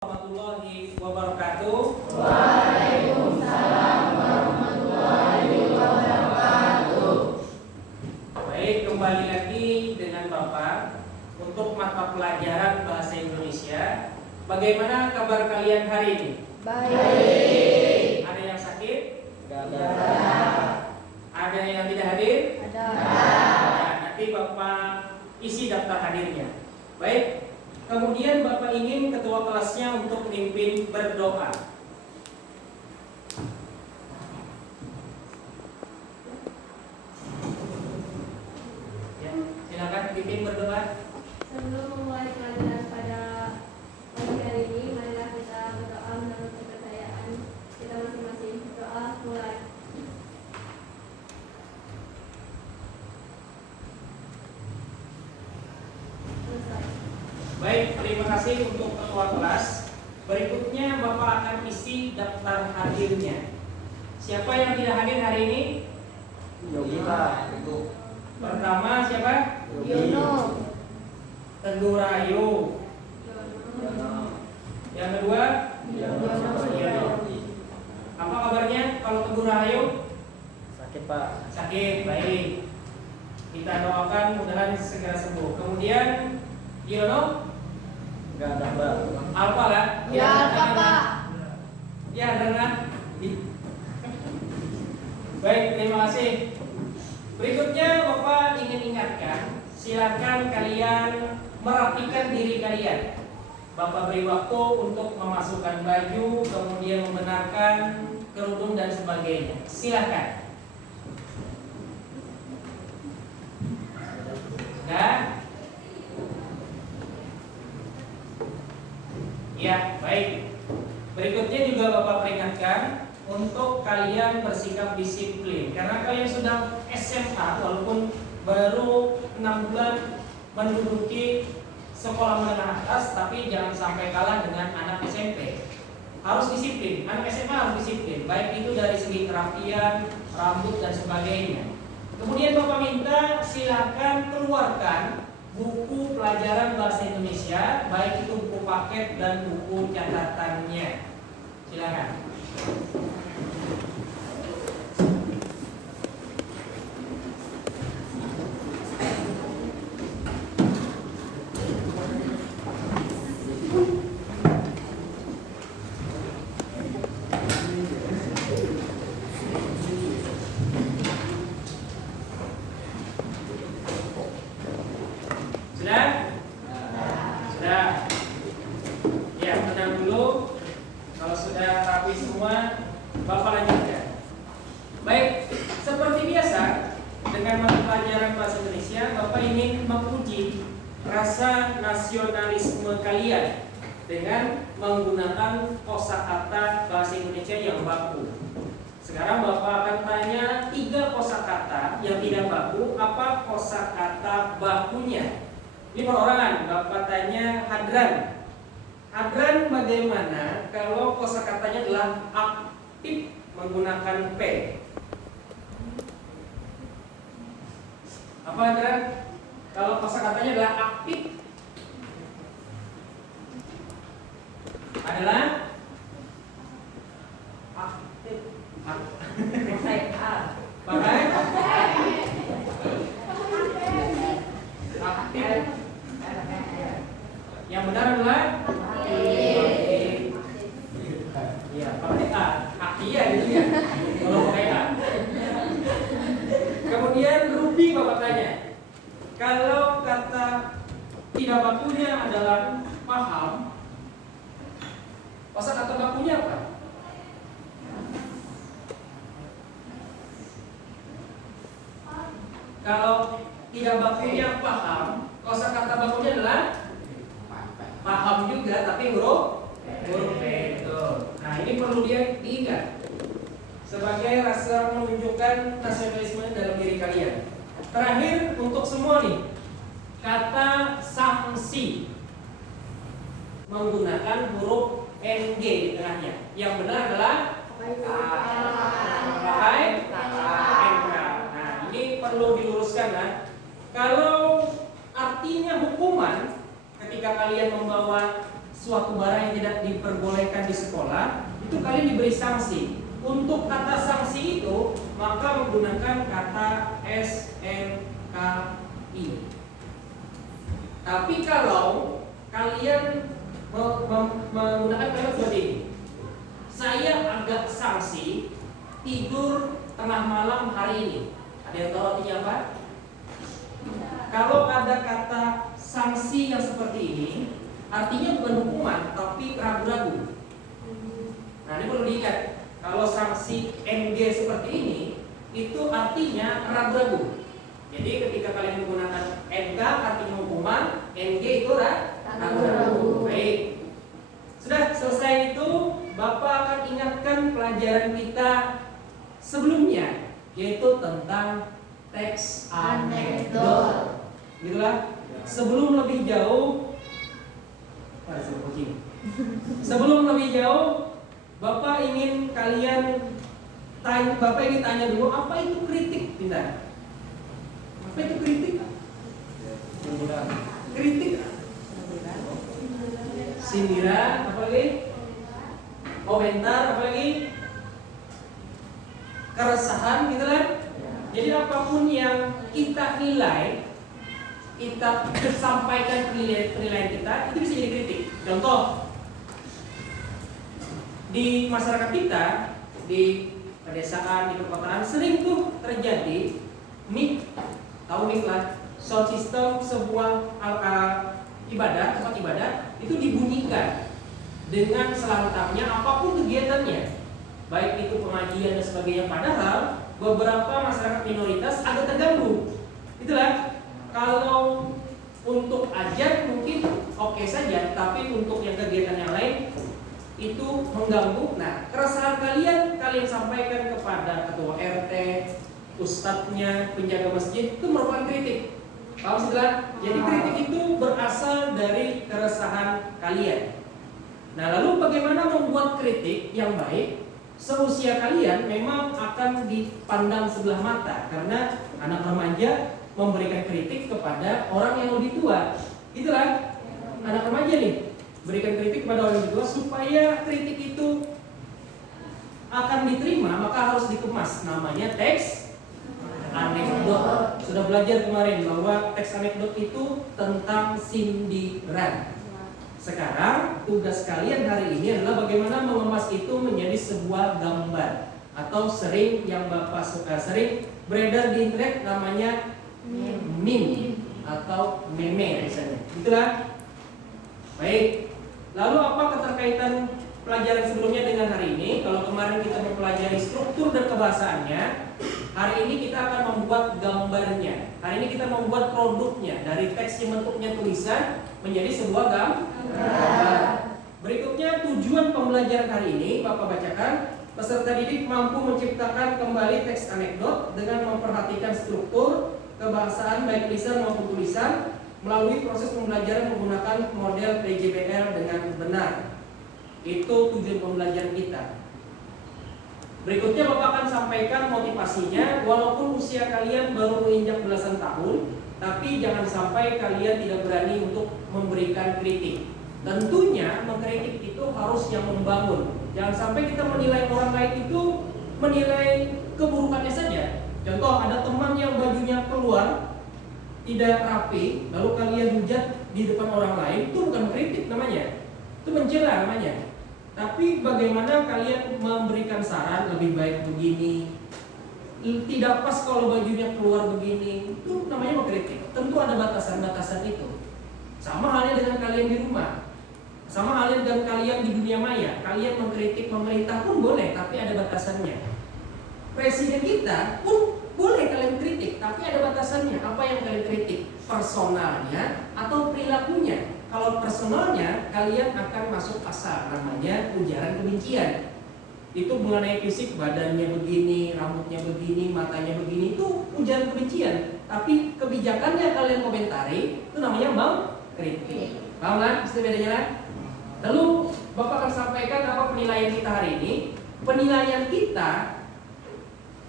Warahmatullahi wabarakatuh. Waalaikumsalam warahmatullahi wabarakatuh. Baik, kembali lagi dengan Bapak untuk mata pelajaran bahasa Indonesia. Bagaimana kabar kalian hari ini? Baik. Ada yang sakit? Ada. Ada yang tidak hadir? Ada. Nah, nanti Bapak isi daftar hadirnya. Baik. Kemudian Bapak ingin ketua kelasnya untuk memimpin berdoa. Ya, silakan pimpin berdoa. Sebelum memulai pelajaran pada pagi hari ini, marilah kita berdoa menurut kepercayaan kita masing-masing. Doa mulai. Selesai. Baik, terima kasih untuk ketua kelas. Berikutnya Bapak akan isi daftar hadirnya. Siapa yang tidak hadir hari ini? Yogita. Pertama siapa? Yono. Teguh Rayu. Yang kedua? Yono. Apa kabarnya kalau Teguh Rayu? Sakit Pak. Sakit, baik. Kita doakan mudahan segera sembuh. Kemudian Yono? Enggak ada Mbak. Alfa lah. Ya, Alfa, Pak. Ya, Dana. Baik, terima kasih. Berikutnya Bapak ingin ingatkan, silakan kalian merapikan diri kalian. Bapak beri waktu untuk memasukkan baju, kemudian membenarkan kerudung dan sebagainya. Silakan. Sudah? Ya, baik. Berikutnya juga Bapak peringatkan untuk kalian bersikap disiplin. Karena kalian sudah SMA, walaupun baru 6 bulan menduduki sekolah menengah atas, tapi jangan sampai kalah dengan anak SMP. Harus disiplin, anak SMA harus disiplin. Baik itu dari segi kerapian, rambut dan sebagainya. Kemudian Bapak minta silakan keluarkan buku pelajaran bahasa Indonesia, baik itu buku paket dan buku catatannya. Silakan. Sudah? Sudah. Ya, tenang dulu. Kalau sudah rapi semua, Bapak lanjutkan. Baik, seperti biasa dengan mata pelajaran bahasa Indonesia, Bapak ingin menguji rasa nasionalisme kalian dengan menggunakan kosakata bahasa Indonesia yang baku. Sekarang Bapak akan tanya 3 kosakata yang tidak baku, apa kosakata bakunya? Ini perorangan, Bapak tanya hadran. Hadran bagaimana kalau kosakatanya adalah aktif menggunakan P? Apa hadran? Kalau kosakatanya adalah aktif adalah aktif. Pakai aktif. Yang benar adalah iya, pakai A, akia gitu ya. Kalau pakai A. Kemudian Ruby Bapak tanya, kalau kata tidak bakunya adalah paham, kosakata bakunya apa? Kalau tidak bakunya paham, kosakata bakunya adalah paham juga, tapi huruf B. Betul. Nah, ini perlu dia diingat sebagai rasa menunjukkan nasionalisme dalam diri kalian. Terakhir untuk semua nih, kata sanksi menggunakan huruf NG di tengahnya. Yang benar adalah pakai NK. Nah, ini perlu diluruskan kan. Kalau artinya hukuman ketika kalian membawa suatu barang yang tidak diperbolehkan di sekolah, itu kalian diberi sanksi. Untuk kata sanksi itu, maka menggunakan kata SMKI. Tapi kalau kalian menggunakan kalimat seperti ini, saya agak sanksi tidur tengah malam hari ini. Ada yang tahu artinya apa? Kalau ada kata sanksi yang seperti ini, artinya bukan hukuman, tapi ragu-ragu. Nah, ini perlu diingat. Kalau sanksi NG seperti ini, itu artinya ragu-ragu. Jadi ketika kalian menggunakan NK artinya hukuman, NG itu ragu-ragu. Baik. Sudah selesai itu, Bapak akan ingatkan pelajaran kita sebelumnya, yaitu tentang teks anekdot. Gitulah. Sebelum lebih jauh, sebelum lebih jauh, Bapak ingin tanya dulu, apa itu kritik, Pintar? Apa itu kritik? Kritik. Sindiran, apa lagi? Komentar, apa lagi? Keresahan, gitu kan? Jadi apapun yang kita nilai, kita sampaikan penilaian kita, itu bisa jadi kritik. Contoh, di masyarakat kita, di pedesaan, di perkotaan, sering tuh terjadi mic, tahu mic lah, sound system sebuah tempat ibadah itu dibunyikan dengan selantangnya apapun kegiatannya, baik itu pengajian dan sebagainya. Padahal beberapa masyarakat minoritas agak terganggu. Itulah, kalau untuk ajar mungkin oke saja, tapi untuk yang kegiatan yang lain itu mengganggu. Nah, keresahan kalian sampaikan kepada ketua RT, ustadznya, penjaga masjid, itu merupakan kritik. Paham setelah? Jadi kritik itu berasal dari keresahan kalian. Nah, lalu bagaimana membuat kritik yang baik? Seusia kalian memang akan dipandang sebelah mata, karena anak remaja memberikan kritik kepada orang yang lebih tua. Itulah anak remaja nih, berikan kritik kepada orang yang lebih tua. Supaya kritik itu akan diterima, maka harus dikemas, namanya teks anekdot. Sudah belajar kemarin bahwa teks anekdot itu tentang sindiran. Sekarang tugas kalian hari ini adalah bagaimana mengemas itu menjadi sebuah gambar, atau yang Bapak sering beredar di internet, namanya meme atau meme misalnya. Itulah. Baik. Lalu apa keterkaitan pelajaran sebelumnya dengan hari ini? Kalau kemarin kita mempelajari struktur dan kebahasaannya, hari ini kita akan membuat gambarnya. Hari ini kita membuat produknya dari teks yang bentuknya tulisan menjadi sebuah gambar. Berikutnya tujuan pembelajaran hari ini Bapak bacakan. Peserta didik mampu menciptakan kembali teks anekdot dengan memperhatikan struktur, kebahasaan baik lisan maupun tulisan melalui proses pembelajaran menggunakan model PJBL dengan benar. Itu tujuan pembelajaran kita. Berikutnya Bapak akan sampaikan motivasinya. Walaupun usia kalian baru menginjak belasan tahun, tapi jangan sampai kalian tidak berani untuk memberikan kritik. Tentunya mengkritik itu harus yang membangun. Jangan sampai kita menilai orang lain itu menilai keburukannya saja. Contoh, ada teman yang bajunya keluar tidak rapi, lalu kalian hujat di depan orang lain, itu bukan kritik namanya, itu mencela namanya. Tapi bagaimana kalian memberikan saran, lebih baik begini, tidak pas kalau bajunya keluar begini, itu namanya mengkritik. Tentu ada batasan-batasan itu. Sama halnya dengan kalian di rumah, sama halnya dengan kalian di dunia maya. Kalian mengkritik pemerintah pun boleh, tapi ada batasannya. Presiden kita pun boleh kalian kritik, tapi ada batasannya. Apa yang kalian kritik? Personalnya atau perilakunya? Kalau personalnya, kalian akan masuk pasal, namanya ujaran kebencian. Itu mengenai fisik, badannya begini, rambutnya begini, matanya begini, itu ujaran kebencian. Tapi kebijakannya kalian komentari, itu namanya mengkritik. Paham kan? Itu bedanya kan? Lalu Bapak akan sampaikan apa penilaian kita hari ini. Penilaian kita,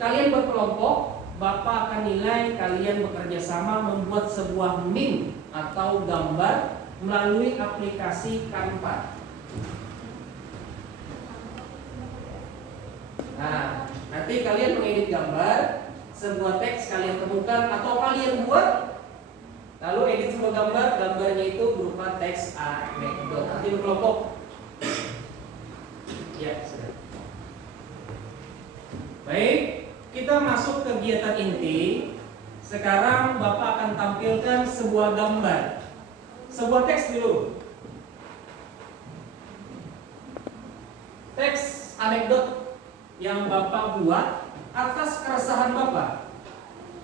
kalian berkelompok, Bapak akan nilai kalian bekerja sama membuat sebuah meme atau gambar melalui aplikasi Canva. Nah, nanti kalian mengedit gambar, sebuah teks kalian temukan atau kalian buat, lalu edit sebuah gambar, gambarnya itu berupa teks anekdot. Nanti berkelompok. Ya, sudah. Baik, kita masuk kegiatan inti. Sekarang Bapak akan tampilkan sebuah gambar, sebuah teks dulu. Teks anekdot yang Bapak buat atas keresahan Bapak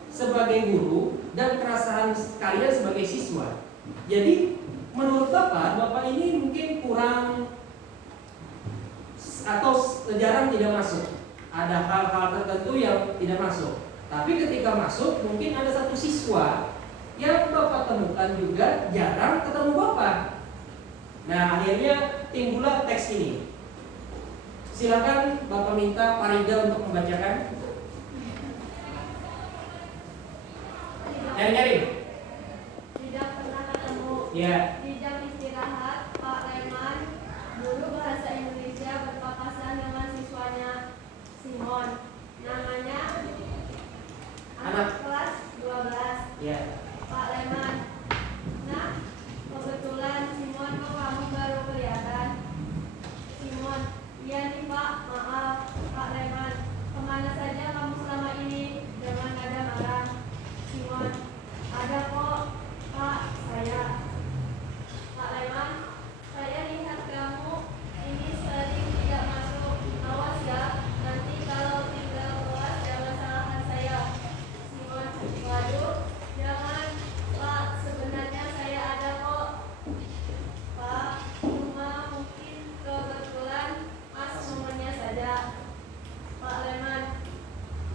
sebagai guru dan keresahan kalian sebagai siswa. Jadi menurut Bapak ini mungkin kurang atau jarang tidak masuk. Ada hal-hal tertentu yang tidak masuk. Tapi ketika masuk mungkin ada satu siswa yang Bapak temukan juga jarang ketemu Bapak. Nah, akhirnya timbullah teks ini. Silakan Bapak minta Farida untuk membacakan. Nyari-nyari. Tidak pernah ketemu. Ya. Di jam istirahat, Pak Leman, guru bahasa Indonesia berpapasan dengan siswanya Simon. Namanya anak kelas 12. Ya. Pak Leman. Nah, kebetulan Simon, kok kamu baru kelihatan? Simon, iya nih Pak, maaf. Pak Leman, kemana saja kamu selama ini? Dengan nada marah. Simon, ada kok Pak, saya. Pak Leman, saya lihat kamu ini sering tidak masuk. Awas ya, nanti kalau tinggal kelas jangan salahkan saya. Simon, waduh, jangan Pak, sebenarnya saya ada kok. Pak, cuma mungkin kebetulan pas momennya saja. Pak Leman,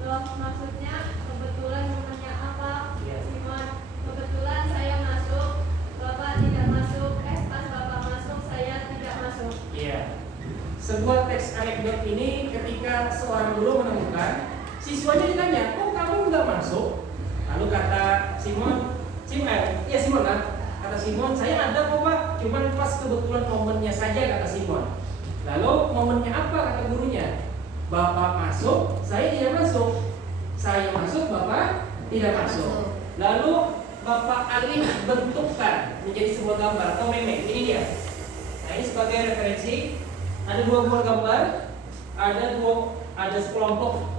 loh maksudnya kebetulan momennya apa? Simon, kebetulan saya masuk, Bapak tidak masuk. Pas Bapak masuk, saya tidak masuk. Iya. Sebuah teks anekdot ini ketika seorang guru menemukan, siswanya ditanya, kok kamu nggak masuk? Lalu kata Simon lah. Kata Simon, saya ada kok Pak, cuman pas kebetulan momennya saja, kata Simon. Lalu momennya apa, kata gurunya? Bapak masuk, saya tidak masuk. Saya masuk, Bapak tidak masuk. Lalu Bapak alih bentukkan menjadi sebuah gambar atau meme. Ini dia. Nah, ini sebagai referensi. Ada dua buah gambar, ada sekelompok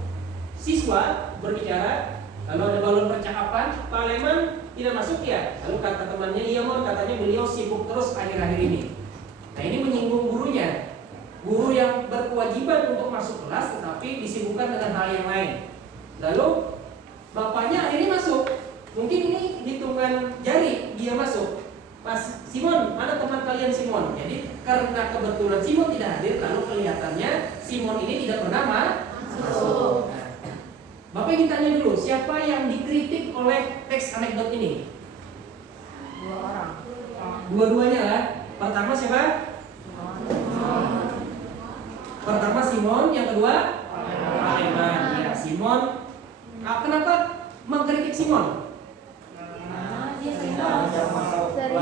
siswa berbicara, lalu ada balon percakapan. Pak Leman tidak masuk ya? Lalu kata temannya, iya Mon, katanya beliau sibuk terus akhir-akhir ini. Nah, ini menyinggung gurunya. Guru yang berkewajiban untuk masuk kelas tetapi disibukkan dengan hal yang lain. Lalu bapaknya akhirnya masuk. Mungkin ini hitungan jari dia masuk. Pas Simon, mana teman kalian Simon? Jadi karena kebetulan Simon tidak hadir, lalu kelihatannya Simon ini tidak pernah masuk. Nah, Bapak ingin tanya dulu, siapa yang dikritik oleh teks anekdot ini? Dua orang. Dua-duanya lah. Pertama siapa? Pertama Simon, yang kedua Pak Leman. Ya, Simon. Nah, kenapa mengkritik Simon?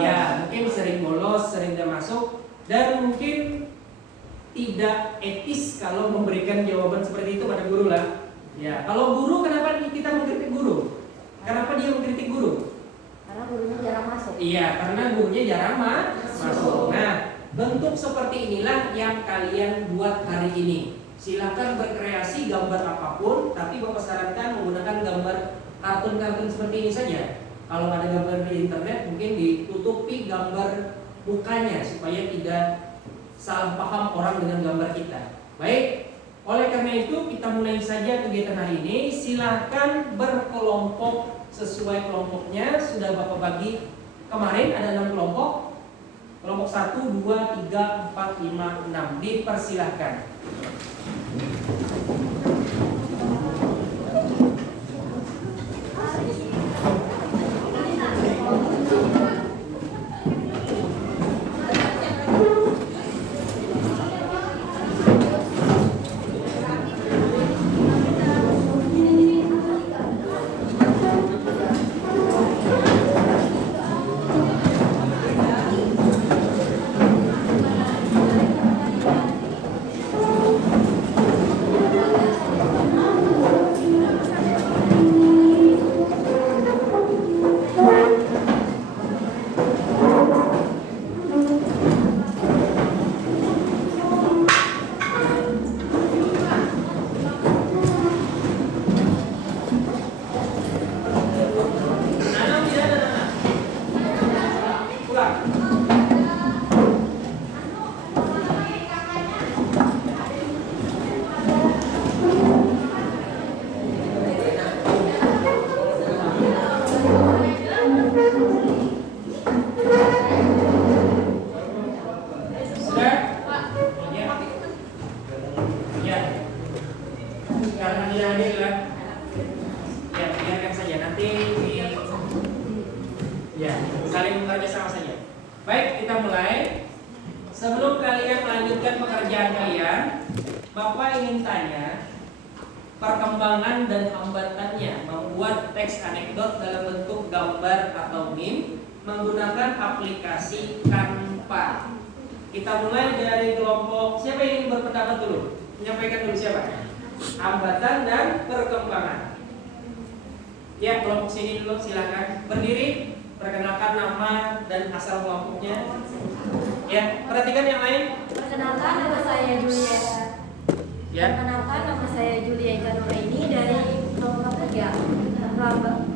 Ya, mungkin sering bolos, sering tidak masuk, dan mungkin tidak etis kalau memberikan jawaban seperti itu pada guru lah. Ya, kalau guru, kenapa kita mengkritik guru? Kenapa dia mengkritik guru? Karena gurunya jarang masuk. Iya, karena gurunya jarang masuk. Nah, bentuk seperti inilah yang kalian buat hari ini. Silakan berkreasi gambar apapun, tapi Bapak sarankan menggunakan gambar kartun-kartun seperti ini saja. Kalau ada gambar di internet, mungkin ditutupi gambar mukanya supaya tidak salah paham orang dengan gambar kita. Baik, oleh karena itu kita mulai saja kegiatan hari ini. Silahkan berkelompok sesuai kelompoknya. Sudah Bapak bagi kemarin ada 6 kelompok. Kelompok 1, 2, 3, 4, 5, 6. Dipersilahkan. tidak hadir lah. Ya, biarkan saja nanti ya saling bekerja sama saja. Baik, kita mulai. Sebelum kalian melanjutkan pekerjaan kalian, Bapak ingin tanya perkembangan dan hambatannya membuat teks anekdot dalam bentuk gambar atau meme menggunakan aplikasi Canva. Kita mulai dari kelompok, siapa yang ingin berpendapat dulu? Menyampaikan dulu siapa? Hambatan dan perkembangan. Ya, kelompok sini dulu silakan. Berdiri, perkenalkan nama dan asal kelompoknya. Ya, perhatikan yang lain. Perkenalkan, nama saya Julia. Ya. Perkenalkan, nama saya Julia Nuraini dari kelompok 3.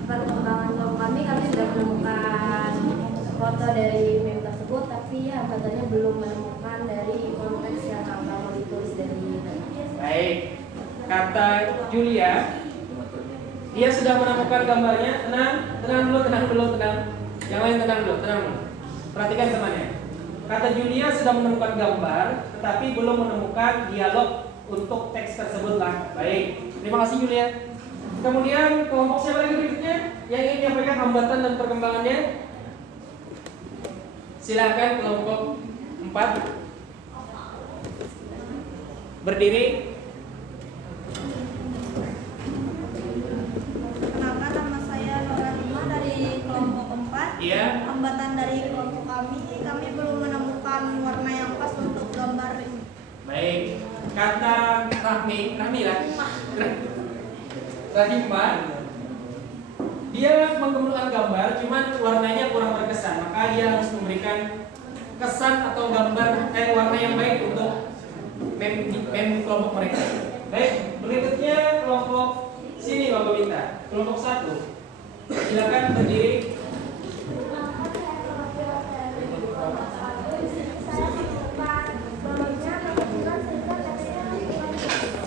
Perkembangan kelompok kami sudah menemukan foto dari meme tersebut, tapi hambatannya belum menemukan dari konteks yang mau ditulis dari. Baik, kata Julia, dia sudah menemukan gambarnya. Tenang dulu. Yang lain tenang dulu. Perhatikan temannya. Kata Julia sudah menemukan gambar, tetapi belum menemukan dialog untuk teks tersebut lah. Baik, terima kasih Julia. Kemudian kelompok siapa lagi berikutnya yang ingin menyampaikan hambatan dan perkembangannya? Silakan kelompok 4. Berdiri. Perkenalkan, nama saya Norahima dari kelompok 4. Iya. Hambatan dari kelompok kami belum menemukan warna yang pas untuk gambar ini. Baik, kata Rahimah, dia menggunakan gambar, cuman warnanya kurang berkesan, maka dia harus memberikan kesan atau gambar warna yang baik untuk mem kelompok mereka. Baik, berikutnya kelompok sini Bapak minta, kelompok 1. Silakan berdiri.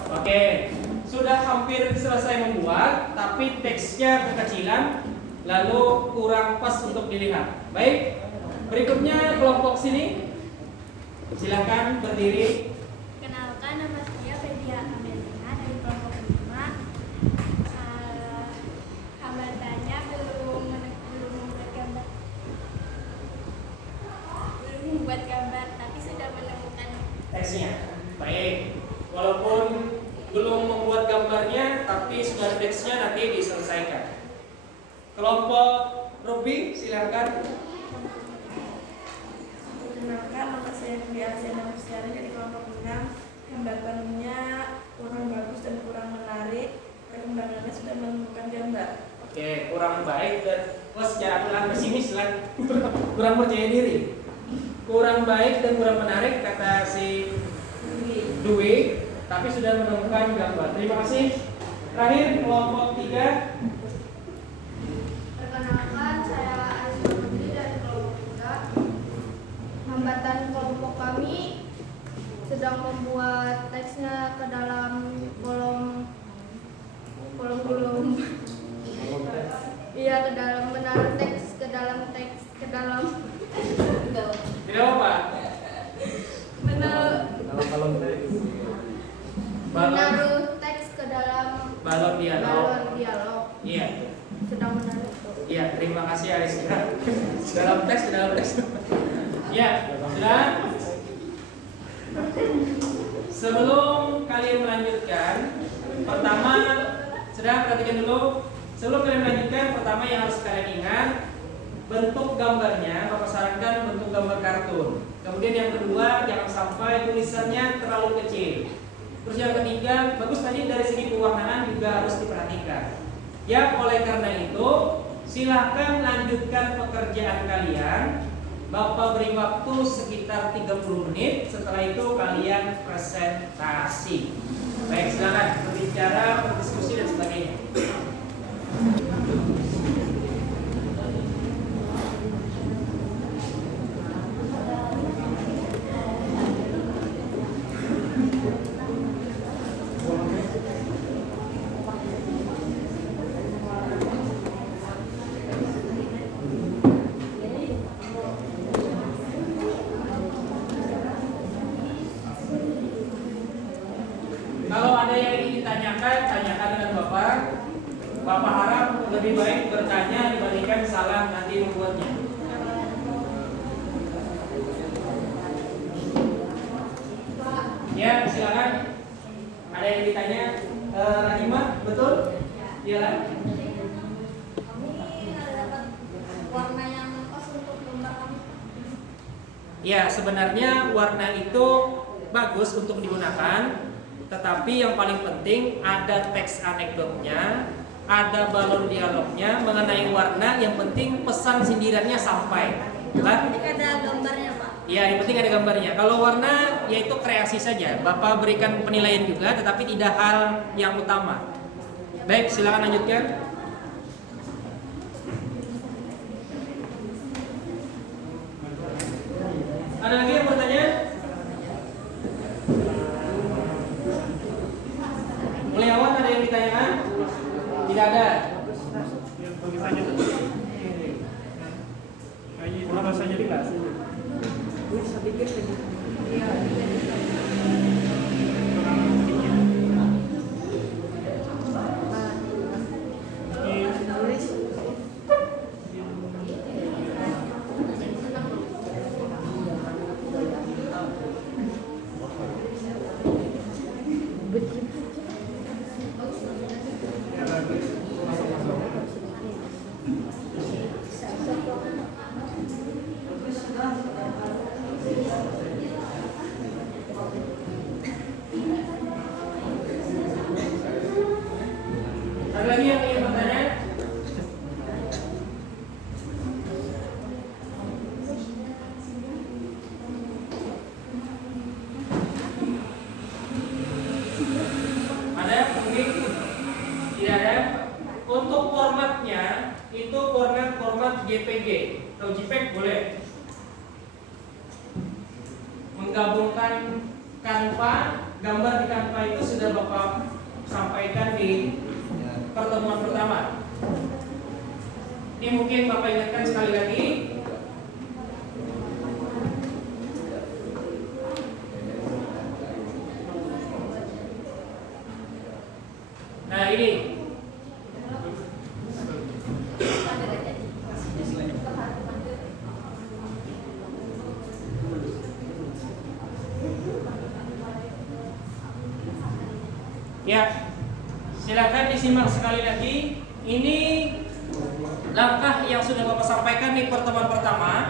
Oke, sudah hampir selesai membuat, tapi teksnya kekecilan, lalu kurang pas untuk dilihat. Baik, berikutnya kelompok sini, silakan berdiri. Kenalkan, nama saya Fedia Amelina dari kelompok 5. Hambatannya belum membuat gambar, tapi sudah menemukan Teksnya. Baik, walaupun belum membuat gambarnya, tapi sudah teksnya nanti diselesaikan. Kelompok Ruby, silakan. Perkenalkan, nama saya Fedia Amelina dari kelompok 6. Hambatannya kurang bagus dan kurang menarik. Perkembangannya sudah menemukan gambar. Oke, kurang baik dan secara pesimis lah, kurang percaya diri. Kurang baik dan kurang menarik kata si Dwi, tapi sudah menemukan gambar. Terima kasih. Terakhir kelompok 3. Perkenalkan, saya Arisma Putri dari kelompok 3. Hambatan kelompok kami sedang membuat teksnya ke dalam kolom. Iya, ke dalam menaruh teks ke dalam Tidak apa. menaruh teks ke dalam Balon dialog. Iya. Sedang menaruh itu. Iya, terima kasih Arisya. Dalam teks. Ya, sudah. Sebelum kalian melanjutkan, pertama, sudah perhatikan dulu. Sebelum kalian melanjutkan, pertama yang harus kalian ingat, bentuk gambarnya, Bapak sarankan bentuk gambar kartun. Kemudian yang kedua, jangan sampai tulisannya terlalu kecil. Terus yang ketiga, bagus tadi dari segi pewarnaan juga harus diperhatikan. Ya, oleh karena itu, silahkan lanjutkan pekerjaan kalian. Bapak beri waktu sekitar 30 menit. Setelah itu kalian presentasi. Baik, silakan berbicara, berdiskusi dan sebagainya. Kalau ada yang ingin ditanyakan, tanyakan Bapak harap lebih baik bertanya dibandingkan salah nanti membuatnya. Ya, silakan. Ada yang ditanya? Rahimah, betul? Iya. Kami dapat warna yang pas untuk gambar kami. Ya, sebenarnya warna itu bagus untuk digunakan, tetapi yang paling penting ada teks anekdotnya, ada balon dialognya mengenai warna. Yang penting pesan sindirannya sampai. Yang penting ada gambarnya, Pak. Ya, yang penting ada gambarnya. Kalau warna, yaitu kreasi saja. Bapak berikan penilaian juga, tetapi tidak hal yang utama. Baik, silakan lanjutkan. Ada lagi yang bertanya? Mulyawan, ada yang ditanyakan? Tidak ada. Bagi saja tuh. Kayak rasanya di kelas. Ada lagi yang ingin bertanya? Ada? Mungkin? Tidak ada? Untuk formatnya itu format JPG atau JPEG boleh. Menggabungkan Canva, gambar di Canva itu sudah Bapak sampaikan di pertemuan pertama. Ini mungkin Bapak ingatkan sekali lagi. Nah, ini ya, silakan disimak sekali lagi. Ini langkah yang sudah Bapak sampaikan di pertemuan pertama.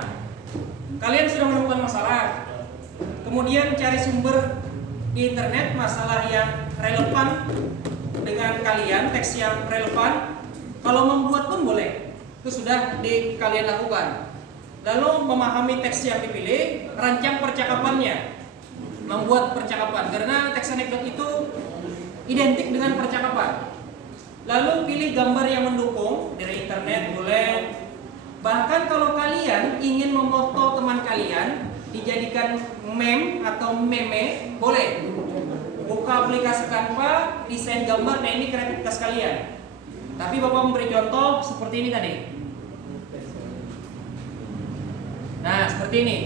Kalian sudah menemukan masalah, kemudian cari sumber di internet masalah yang relevan dengan kalian, teks yang relevan. Kalau membuat pun boleh, itu sudah kalian lakukan. Lalu memahami teks yang dipilih, rancang percakapannya, membuat percakapan, karena teks anekdot itu identik dengan percakapan. Lalu pilih gambar yang mendukung dari internet boleh. Bahkan kalau kalian ingin memoto teman kalian dijadikan meme atau meme boleh. Buka aplikasi Canva, desain gambar, nah ini kreativitas kalian. Tapi Bapak memberi contoh seperti ini tadi. Nah, seperti ini.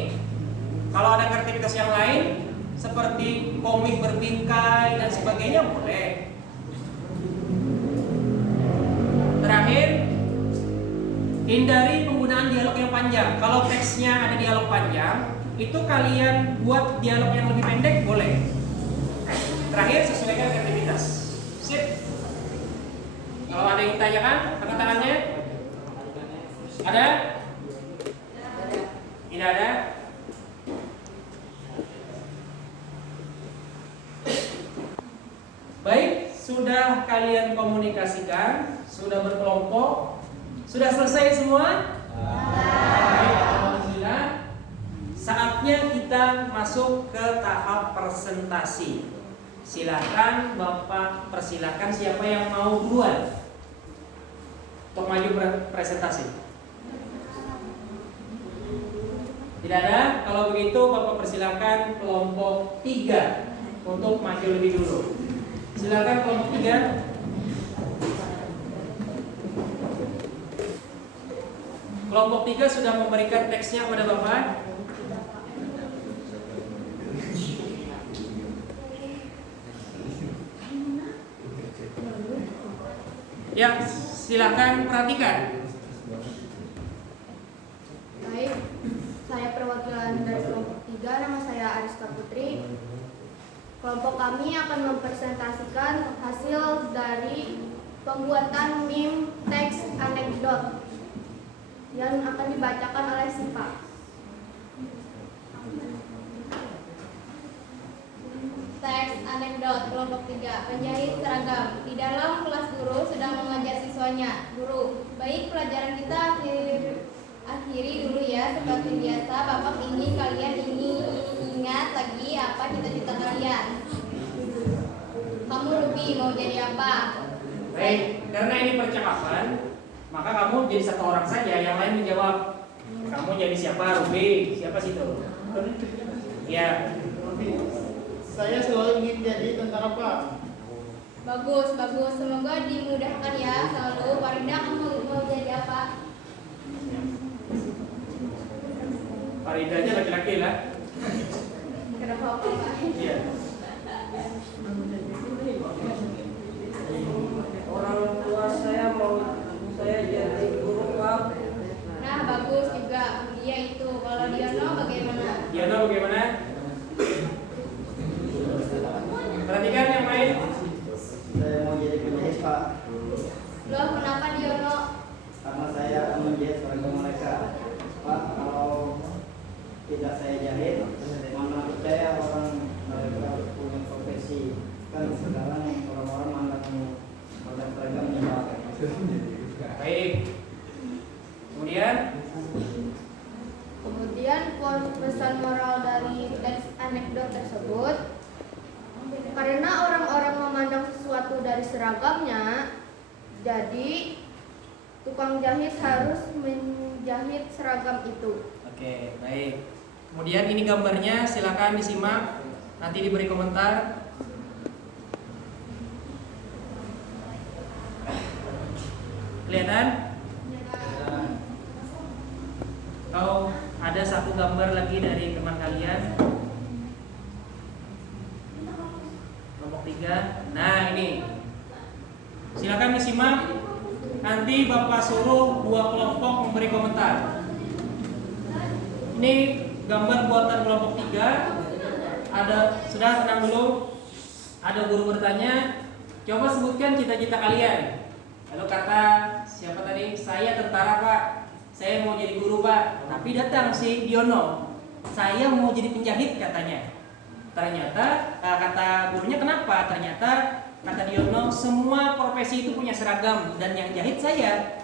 Kalau ada kreativitas yang lain seperti komik berbingkai dan sebagainya boleh. Terakhir, hindari penggunaan dialog yang panjang. Kalau teksnya ada dialog panjang, itu kalian buat dialog yang lebih pendek boleh. Terakhir, sesuaikan kreativitas. Sip. Kalau ada yang ditanyakan, angkat tangannya. Ada? Tidak ada? Baik, sudah kalian komunikasikan, sudah berkelompok, sudah selesai semua? Baik, alhamdulillah. Saatnya kita masuk ke tahap presentasi. Silakan Bapak persilakan siapa yang mau duluan untuk maju presentasi. Tidak ada? Kalau begitu Bapak persilakan kelompok 3 untuk maju lebih dulu. Silakan kelompok 3. Kelompok 3 sudah memberikan teksnya kepada Bapak. Ya, silakan perhatikan. Baik, saya perwakilan dari kelompok 3, nama saya Ariska Putri. Kelompok kami akan mempresentasikan hasil dari pembuatan meme teks anekdot yang akan dibacakan oleh Sipa. Teks anekdot kelompok 3. Penjahit seragam. Di dalam kelas guru sedang mengajar siswanya. Guru, baik pelajaran kita akhiri dulu ya. Seperti biasa, Bapak ingin kalian ingat lagi apa cita-cita kalian. Kamu Ruby mau jadi apa? Baik, karena ini percakapan, maka kamu jadi satu orang saja, yang lain menjawab. Kamu jadi siapa, Ruby? Siapa situ? Ya. Saya selalu ingin jadi tentara, Pak. Bagus, bagus. Semoga dimudahkan ya selalu. Farida, kamu mau jadi apa? Farida aja laki-laki lah. Kenapa Pak? Iya. Orang tua saya mau saya jadi guru, Pak. Nah, bagus juga. Dia itu. Kalau Diono bagaimana? Diana bagaimana? Perhatikan yang lain. Saya mau jadi penjahit, Pak. Loh, kenapa Diono? Karena saya akan menjahit seragam mereka. Pak, kalau tidak saya jahit, mana percaya orang mereka punya profesi. Kan sekarang orang-orang mandang seragam Pak. Baik. Kemudian Pesan moral dari teks anekdot tersebut, karena orang-orang memandang sesuatu dari seragamnya, jadi tukang jahit harus menjahit seragam itu. oke, baik. Kemudian ini gambarnya, silakan disimak. Nanti diberi komentar. Kelihatan? Oh, ada satu gambar lagi dari teman kalian. Kelompok 3. Nah, ini. Silakan disimak. Nanti Bapak suruh dua kelompok memberi komentar. Ini gambar buatan kelompok 3. Sudah tenang dulu. Ada guru bertanya, coba sebutkan cita-cita kalian. Lalu kata siapa tadi? Saya tentara, Pak. Saya mau jadi guru, Pak. Tapi datang si Diono. Saya mau jadi penjahit katanya. Ternyata kata gurunya, kenapa? Ternyata kata Diono, semua profesi itu punya seragam dan yang jahit saya.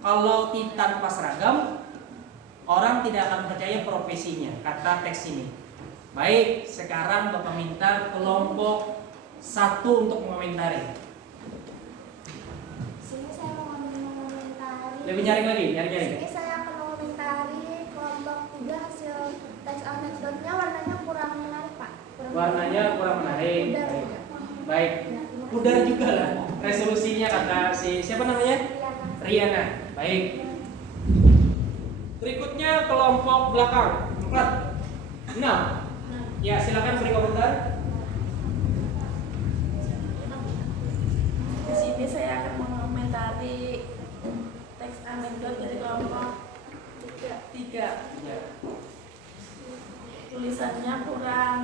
Kalau tanpa seragam, orang tidak akan percaya profesinya, kata teks ini. Baik, sekarang Bapak minta kelompok 1 untuk mengomentari. Sini saya mau mengomentari. Lebih nyaring lagi, nyaring. Sini saya akan mengomentari kelompok 3 hasil teks anekdotnya warnanya kurang menarik, Pak. Warnanya kurang menarik. Pudar. Baik, pudar juga lah. Resolusinya kata siapa namanya? Riana. Baik. Berikutnya kelompok belakang 4, 6. Ya, silakan beri komentar. Di sini saya akan mengomentari teks anekdot dari kelompok 3. Ya. Tulisannya kurang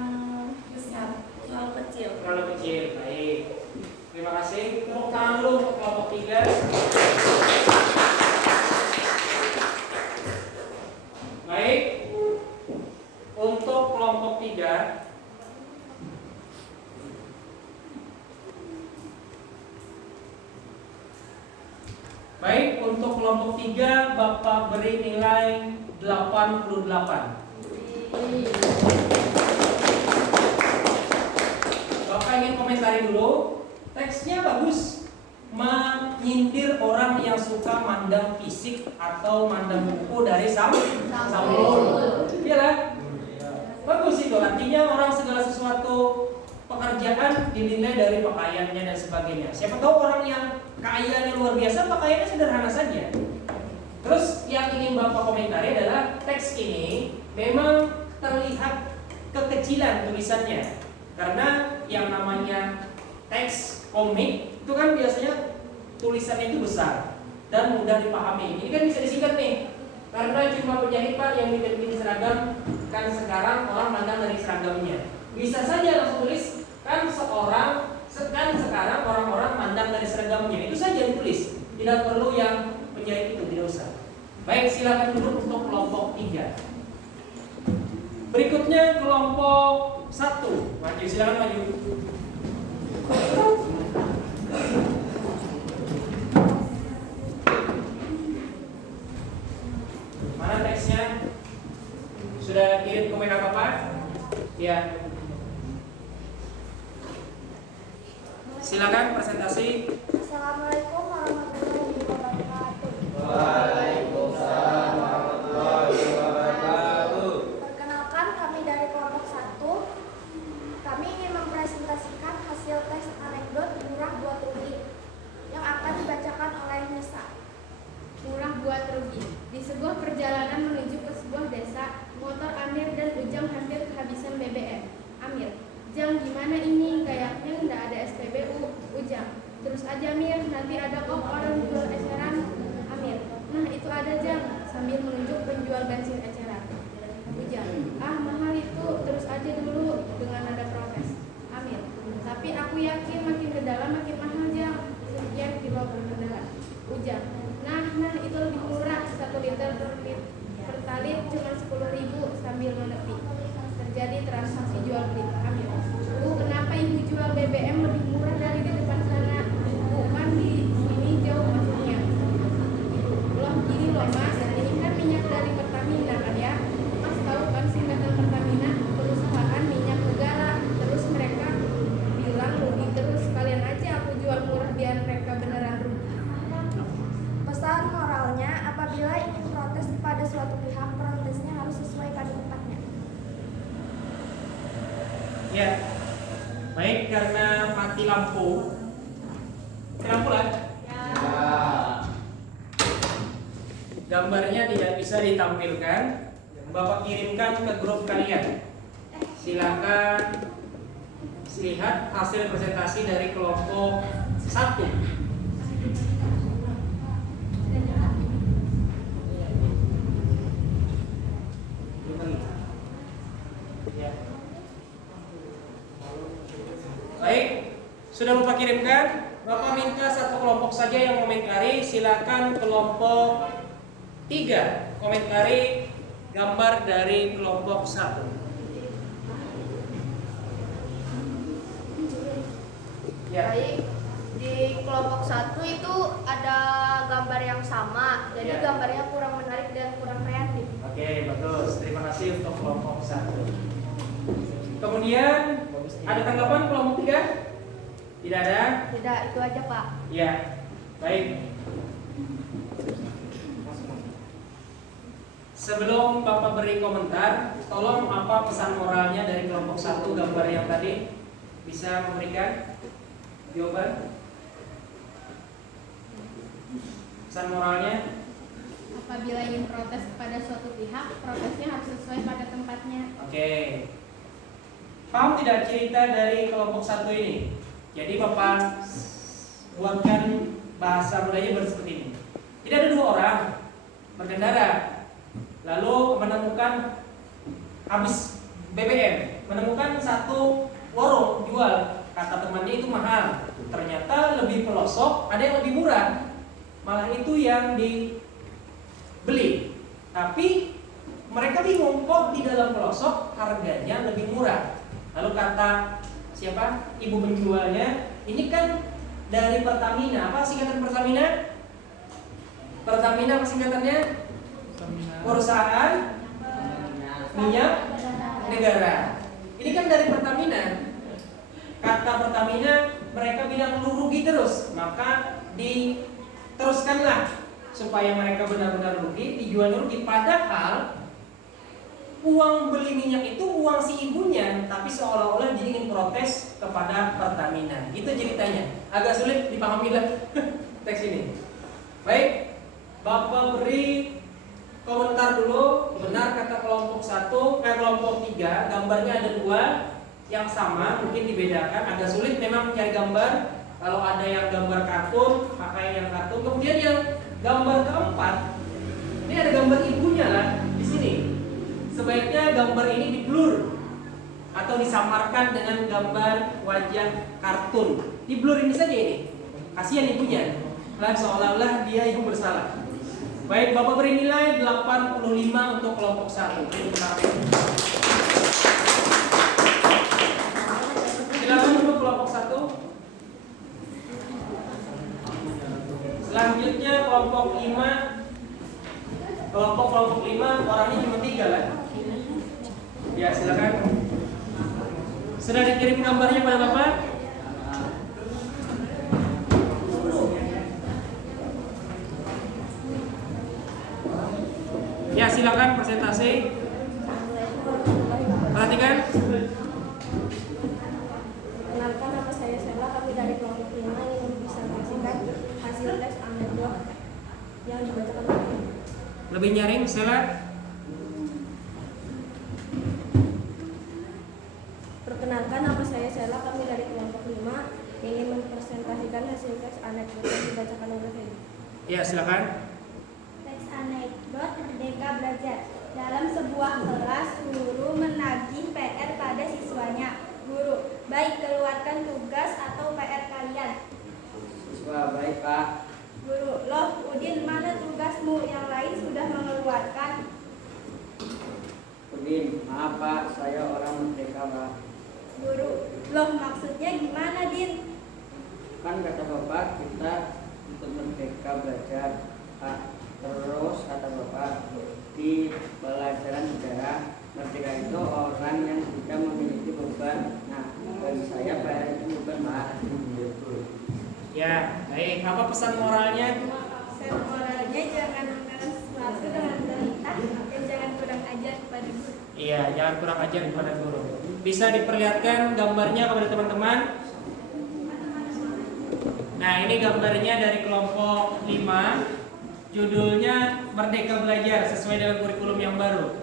besar, terlalu kecil. Terlalu kecil. Baik. Terima kasih. Tepuk tangan dulu untuk kelompok 3. Baik. Untuk kelompok 3, baik, untuk kelompok 3 Bapak beri nilai 88. Bapak ingin komentari dulu. Teksnya bagus, menyindir orang yang suka mandang fisik atau mandang buku dari sampul. Iya lah. Bagus itu, artinya orang segala sesuatu pekerjaan dinilai dari pakaiannya dan sebagainya. Siapa tahu orang yang kayanya luar biasa, pakaiannya sederhana saja. Terus yang ingin Bapak komentari adalah teks ini memang terlihat kekecilan tulisannya. Karena yang namanya teks komik itu kan biasanya tulisannya itu besar dan mudah dipahami. Ini kan bisa disingkat nih, karena jumlah penjahit Pak yang bikin seragam kan sekarang orang mandang dari seragamnya. Bisa saja langsung tulis kan sekarang orang-orang mandang dari seragamnya. Itu saja ditulis, tidak perlu yang penjahit itu, tidak usah. Baik, silakan duduk untuk kelompok 3. Berikutnya kelompok 1. Maju, silakan maju. Mana teksnya? Sudah kirim ke WA Bapak? Ya. Silakan presentasi. Assalamualaikum warahmatullahi wabarakatuh. Waalaikumsalam warahmatullahi wabarakatuh. Perkenalkan, kami dari kelompok 1. Kami ingin mempresentasikan hasil tes anekdot murah buat rugi yang akan dibacakan oleh Nisa. Murah buat rugi. Di sebuah perjalanan menuju ke sebuah desa, motor Amir dan Ujang hampir kehabisan BBM. Amir, Jang, gimana ini? Kayaknya nggak ada SPBU. Ujang, terus aja Mir, nanti ada kok orang jual eceran. Amir, nah itu ada Jang, sambil menunjuk penjual bensin eceran. Ujang, ah mahal itu, terus aja dulu, dengan nada protes. Amir, tapi aku yakin makin ke dalam makin mahal Jang, sekian kilo berkendara. Ujang, nah itu lebih murah, 1 liter pertalit cuma 10.000 sambil menepi. Terjadi transaksi jual beli. Amir, kenapa ibu jual BBM lebih murah dari di depan sana? Bukan di sini jauh maksudnya. Loh gini loh mas, ini kan minyak dari Pertamina kan ya. Mas tahu kan singkatan Pertamina, perusahaan minyak negara. Terus mereka bilang rugi terus, kalian aja aku jual murah biar mereka beneran rugi. Pesan moralnya, apabila ingin protes pada suatu pihak, protesnya harus sesuai pada tempatnya. Ya. Baik, karena mati lampu. Lampu lah. Gambarnya tidak bisa ditampilkan. Bapak kirimkan ke grup kalian. Silakan lihat hasil presentasi dari kelompok 1. Baik, sudah Bapak kirimkan. Bapak minta satu kelompok saja yang komentari. Silakan kelompok 3 komentari gambar dari kelompok 1. Ya. Baik, di kelompok 1 itu ada gambar yang sama, jadi Ya. gambarnya kurang menarik dan kurang kreatif. Oke, bagus. Terima kasih untuk kelompok 1. Kemudian ada tanggapan kelompok 3? Tidak ada? Tidak, itu aja Pak. Ya. Baik. Sebelum Bapak beri komentar, tolong apa pesan moralnya dari kelompok 1 gambar yang tadi? Bisa memberikan jawaban? Pesan moralnya? Apabila ingin protes kepada suatu pihak, protesnya harus sesuai pada tempatnya. Oke. Paham tidak cerita dari kelompok 1 ini? Jadi Bapak buatkan bahasa mudanya seperti ini. Tidak ada 2 orang berkendara, lalu menemukan habis BBM, menemukan satu warung jual. Kata temannya itu mahal, ternyata lebih pelosok ada yang lebih murah, malah itu yang dibeli. Tapi mereka bingung kok di dalam pelosok harganya lebih murah. Lalu kata siapa? Ibu penjualnya, ini kan dari Pertamina. Apa singkatan Pertamina? Pertamina apa singkatannya? Perusahaan minyak negara. Ini kan dari Pertamina. Kata Pertamina, mereka bilang lu rugi terus, maka diteruskanlah supaya mereka benar-benar rugi, dijual rugi. Padahal uang beli minyak itu uang si ibunya, tapi seolah-olah dia ingin protes kepada Pertamina. Itu ceritanya. Agak sulit dipahami lah teks ini. Baik, Bapak beri komentar dulu. Benar kata kelompok 1, kelompok 3, gambarnya ada 2 yang sama, mungkin dibedakan. Agak sulit memang mencari gambar Kalau ada yang gambar kartun, pakai yang kartun. Kemudian yang gambar keempat, ini ada gambar ibunya lah di sini. Sebaiknya gambar ini di blur atau disamarkan dengan gambar wajah kartun. Di blur ini saja ini. Kasihan ibunya. Lah seolah-olah dia yang bersalah. Baik, Bapak beri nilai 85 untuk kelompok 1. Silakan untuk kelompok 1. Selanjutnya kelompok 5. Kelompok 5 orangnya cuma 3 lah. Ya, silakan. Sudah dikirim gambarnya pada Bapak? Ya, silakan presentasi. Perhatikan. Perkenalkan, nama saya Sheila, kami dari kelompok 5 ingin mempresentasikan hasil tes anekdot yang dibacakan tadi. Lebih nyaring, Sheila. Perkenalkan, nama saya Sheila, kami dari kelompok 5 ingin mempresentasikan hasil tes anekdot yang dibacakan oleh Feli. Ya, silakan. Teks anekdot Merdeka Belajar. Dalam sebuah kelas, guru menagih PR pada siswanya. Guru, baik keluarkan tugas atau PR kalian. Siswa, baik Pak. Guru, loh Udin, mana tugasmu? Yang lain sudah mengeluarkan. Udin, maaf Pak, saya orang merdeka Pak. Guru, loh maksudnya gimana, Din? Kan kata Bapak kita untuk merdeka belajar Pak. Terus kata Bapak di pelajaran sejarah merdeka itu orang yang tidak memiliki beban. Nah, bagi saya PR itu beban Pak. Ya, baik. Apa pesan moralnya? Pesan moralnya jangan melakukan sesuatu dengan perintah dan jangan kurang ajar kepada guru. Iya, jangan kurang ajar kepada guru. Bisa diperlihatkan gambarnya kepada teman-teman? Nah, ini gambarnya dari kelompok 5. Judulnya Merdeka Belajar sesuai dengan kurikulum yang baru.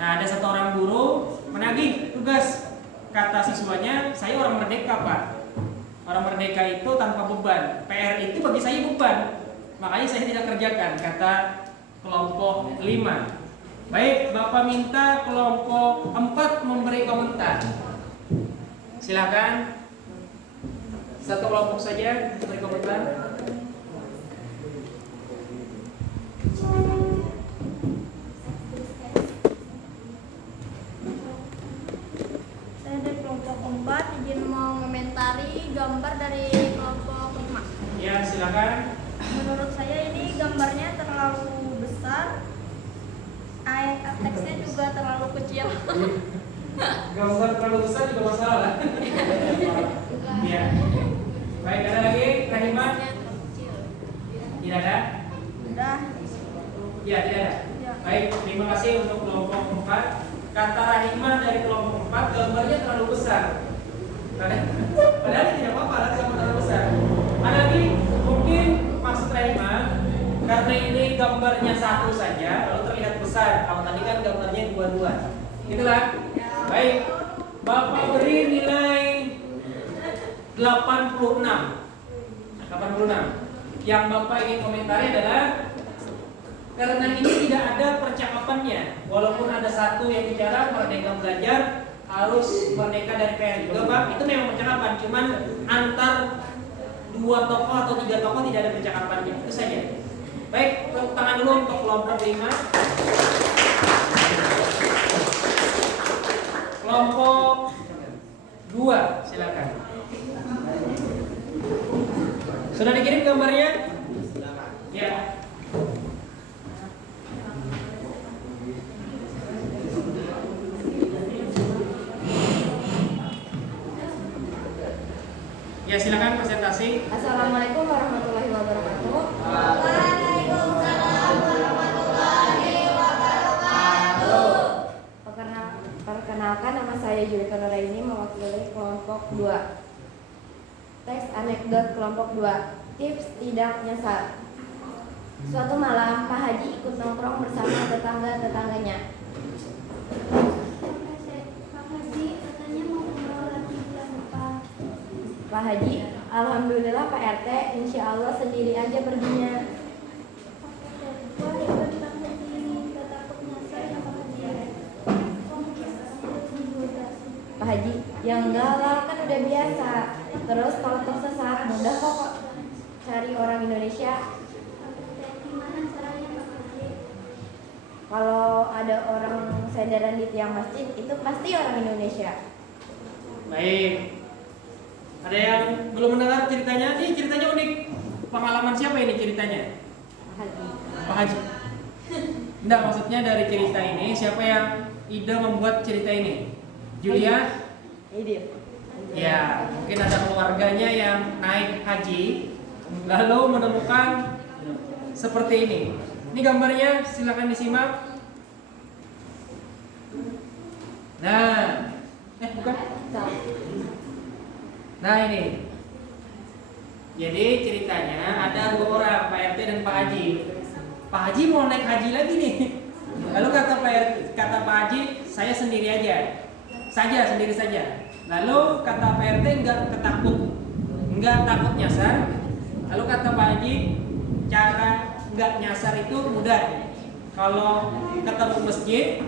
Nah, ada satu orang guru menagih tugas. Kata siswanya, saya orang merdeka Pak. Orang merdeka itu tanpa beban. PR itu bagi saya beban. Makanya saya tidak kerjakan, kata kelompok 5. Baik, Bapak minta kelompok 4 memberi komentar. Silakan. Satu kelompok saja beri komentar. Saya dari kelompok 4 izin mau komentari gambar dari kelompok 5. Ya, silakan. Menurut saya ini gambarnya terlalu besar. Teksnya juga terlalu kecil. Gambar terlalu besar juga masalah. Ya. Baik, ada lagi, Rahimah? Tidak ada? Udah. Ya, tidak ada. Ya. Baik, terima kasih untuk kelompok 4. Kata Rahimah dari kelompok 4, gambarnya terlalu besar. Padahal tidak apa-apa, gambar terlalu besar. Ada lagi, mungkin maksud Rahimah, karena ini gambarnya satu saja, lalu terlihat besar. Kalau tadi kan gambarnya dua-dua. Itulah. Baik, Bapak beri nilai 86. 86. Yang Bapak ingin komentari adalah karena ini tidak ada percakapannya. Walaupun ada satu yang bicara merdeka belajar harus merdeka dari PR juga Pak. Itu memang percakapan, cuman antar 2 tokoh atau 3 tokoh tidak ada percakapannya. Itu saja. Baik, tepuk tangan dulu untuk kelompok 5. Kelompok 2, silakan. Sudah dikirim gambarnya? Ya. Ya, silakan presentasi. Assalamualaikum warahmatullahi wabarakatuh. Waalaikumsalam warahmatullahi wabarakatuh. Perkenalkan, nama saya Julika Nuraini, mewakili kelompok 2. Teks anekdot kelompok 2. Tips tidak nyasar. Suatu malam, Pak Haji ikut nongkrong bersama tetangga-tetangganya. Pak Haji katanya mau umroh lagi bulan depan. Pak Haji, alhamdulillah Pak RT, insya Allah sendiri aja perginya. Pak Haji, yang enggak lah, kan udah biasa. Terus kalau tersesat, mudah kok cari orang Indonesia. Kalau ada orang senderan di tiang masjid, itu pasti orang Indonesia. Baik. Ada yang belum mendengar ceritanya? Ini ceritanya unik. Pengalaman siapa ini ceritanya? Pak Haji. Pak Haji. Enggak, maksudnya dari cerita ini siapa yang ide membuat cerita ini? Julia? Ini. Ya, mungkin ada keluarganya yang naik haji lalu menemukan seperti ini. Ini gambarnya, silakan disimak. Nah, bukan. Nah ini. Jadi ceritanya ada 2 orang, Pak RT dan Pak Haji. Pak Haji mau naik haji lagi nih. Lalu kata Pak Haji, saya sendiri aja. Sendiri saja. Lalu kata Pak RT enggak takut nyasar. Lalu kata Pak Haji, cara enggak nyasar itu mudah. Kalau ketemu masjid,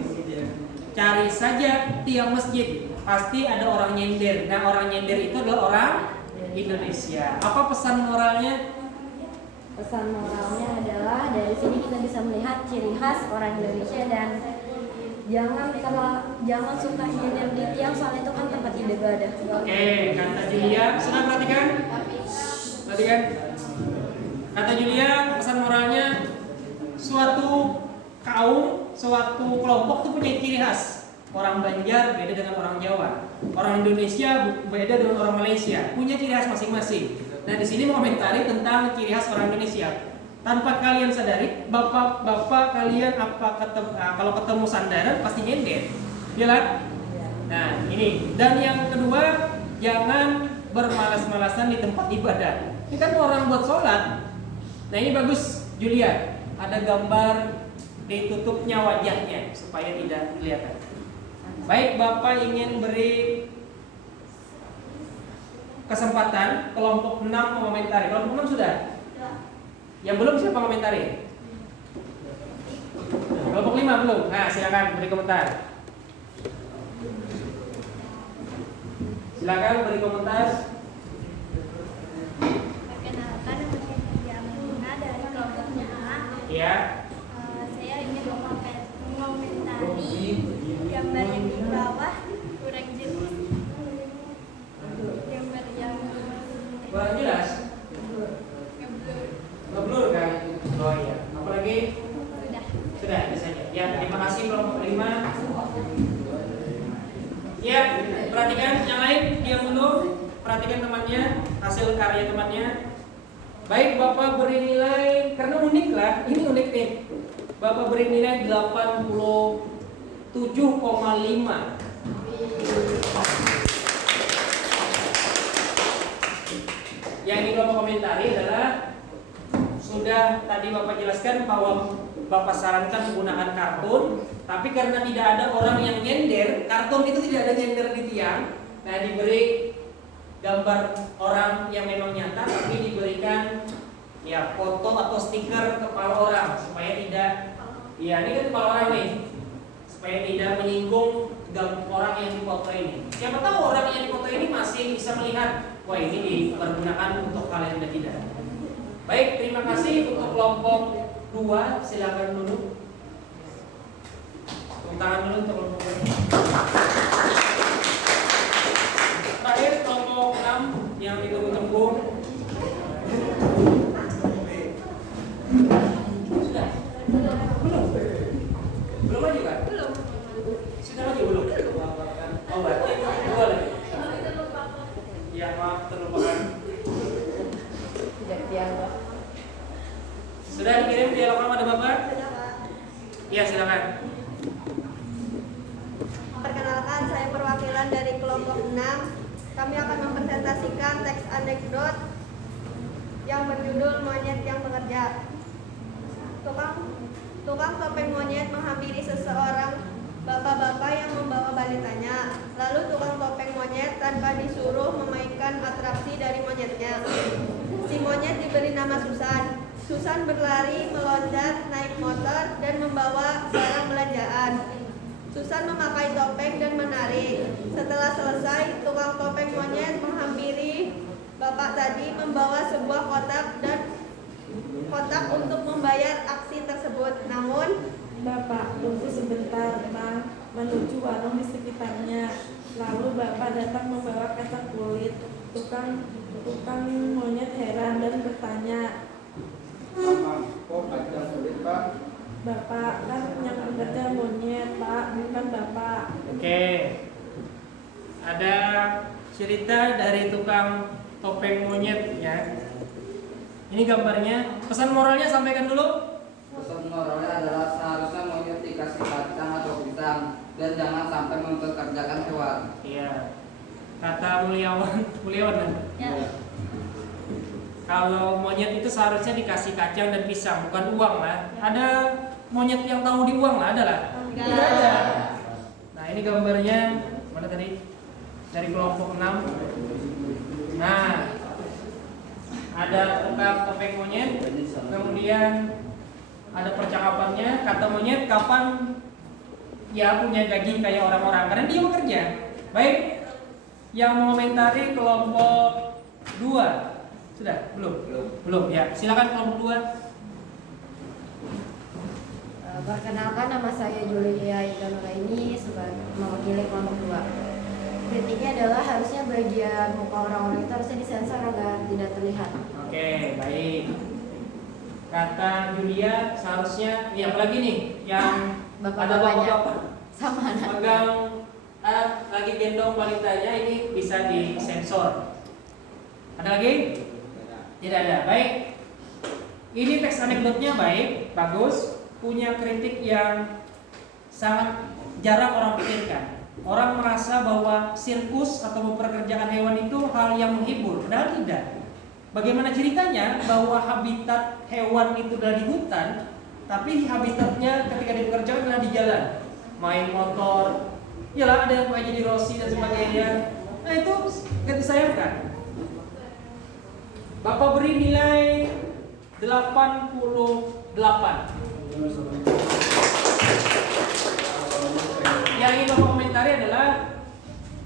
cari saja tiang masjid, pasti ada orang nyender. Nah, orang nyender itu adalah orang Indonesia. Apa pesan moralnya? Pesan moralnya adalah dari sini kita bisa melihat ciri khas orang Indonesia dan jangan suka nyender di tiang, soalnya itu kan tempat ibadah. Oke, kata Julia, senang perhatikan? Perhatikan. Kata Julia, pesan moralnya suatu kaum, suatu kelompok itu punya ciri khas. Orang Banjar beda dengan orang Jawa. Orang Indonesia beda dengan orang Malaysia. Punya ciri khas masing-masing. Nah, di sini mengomentari tentang ciri khas orang Indonesia. Tanpa kalian sadari, bapak kalian kalau ketemu sandaran pasti nyender. Iya kan? Nah, ini. Dan yang kedua, jangan bermalas-malasan di tempat ibadah. Ini kan orang buat sholat. Nah, ini bagus, Julia. Ada gambar ditutupnya wajahnya supaya tidak kelihatan. Baik, Bapak ingin beri kesempatan kelompok 6 mengomentari. Kelompok 6 sudah? Yang belum siapa komentari? Kelompok 5 belum? Nah, silakan beri komentar. Silakan beri komentar. Perkenalkan, nama saya Nadia Aminah dari kelompok 5. Iya. Saya ingin mengomentari gambar yang di bawah kurang jelas. Gambar yang Kurang jelas? Ngeblur kan? Oh iya. Apalagi? Sudah, itu saja. Ya, terima kasih kelompok 5. Ya, perhatikan yang lain, diam dulu. Perhatikan temannya, hasil karya temannya. Baik, Bapak beri nilai, karena unik lah, ini unik nih. Bapak beri nilai 87,5. Yang ingin Bapak komentari adalah sudah tadi Bapak jelaskan bahwa Bapak sarankan menggunakan kartun, tapi karena tidak ada orang yang nyender, kartun itu tidak ada nyender di tiang. Nah, diberi gambar orang yang memang nyata, tapi diberikan ya foto atau stiker kepala orang supaya tidak, ya ini kan kepala orang nih, supaya tidak menyinggung orang yang dipoto ini. Siapa tahu orang yang dipoto ini masih bisa melihat, wah ini dipergunakan untuk hal yang tidak. Baik, terima kasih untuk kelompok 2, silakan dulu. Tepuk tangan dulu untuk kelompok 2. Terakhir kelompok 6 yang ditunggu-tunggu. Sudah? Belum aja kan? Belum. Sudah aja belum? Oh, berarti 2 lagi. Ya, maaf terlupakan. Tidak dianggap. Sudah dikirim dialog ada Bapak? Iya, silakan. Perkenalkan, saya perwakilan dari kelompok 6. Kami akan mempresentasikan teks anekdot yang berjudul Monyet yang Bekerja. Tukang topeng monyet menghampiri seseorang bapak-bapak yang membawa balitanya. Lalu tukang topeng monyet tanpa disuruh memainkan atraksi dari monyetnya. Si monyet diberi nama Susan. Susan berlari, meloncat, naik motor, dan membawa barang belanjaan. Susan memakai topeng dan menari. Setelah selesai, tukang topeng monyet menghampiri bapak tadi membawa sebuah kotak untuk membayar aksi tersebut. Namun, Bapak, tunggu sebentar, Bang. Menuju warung di sekitarnya. Lalu Bapak datang membawa kaca kulit. Tukang monyet heran dan bertanya, Kok kaca kulit, Pak? Bapak, kan yang bekerja monyet, Pak, bukan Bapak. Oke. Ada cerita dari tukang topeng monyet ya. Ini gambarnya. Pesan moralnya sampaikan dulu. Pesan moralnya adalah seharusnya monyet dikasih kacang atau pisang dan jangan sampai mempekerjakan hewan. Iya. Kata Mulyawan. Ya. Kalau monyet itu seharusnya dikasih kacang dan pisang, bukan uang lah. Ada monyet yang tahu di uang lah, ada lah. Enggak. Tidak ada. Nah ini gambarnya mana tadi? Dari kelompok 6. Nah, ada tukang topeng monyet, kemudian ada percakapannya. Kata monyet, kapan ya punya gaji kayak orang-orang? Karena dia bekerja. Baik, yang mengomentari kelompok 2 sudah? Belum ya. Silakan kelompok 2. Perkenalkan, nama saya Julia Ika Nuraini sebagai mewakili kelompok 2. Kritiknya adalah harusnya bagian muka orang-orang itu harusnya disensor agar tidak terlihat. Oke, baik. Kata Julia seharusnya, ini apalagi nih yang Bapak-bapaknya. ada bapak-bapak Sama anak. pegang lagi gendong balitanya, ini bisa disensor. Ada lagi? Tidak ada. Baik. Ini teks anekdotnya baik, bagus, punya kritik yang sangat jarang orang pikirkan. Orang merasa bahwa sirkus atau memperkerjakan hewan itu hal yang menghibur, padahal tidak. Bagaimana ceritanya bahwa habitat hewan itu adalah di hutan, tapi habitatnya ketika dipekerjakan adalah di jalan, main motor, yalah ada yang kayak jadi Rossi dan sebagainya. Nah itu gak disayangkan. Bapak beri nilai 88. Yang ingin Bapak komentari adalah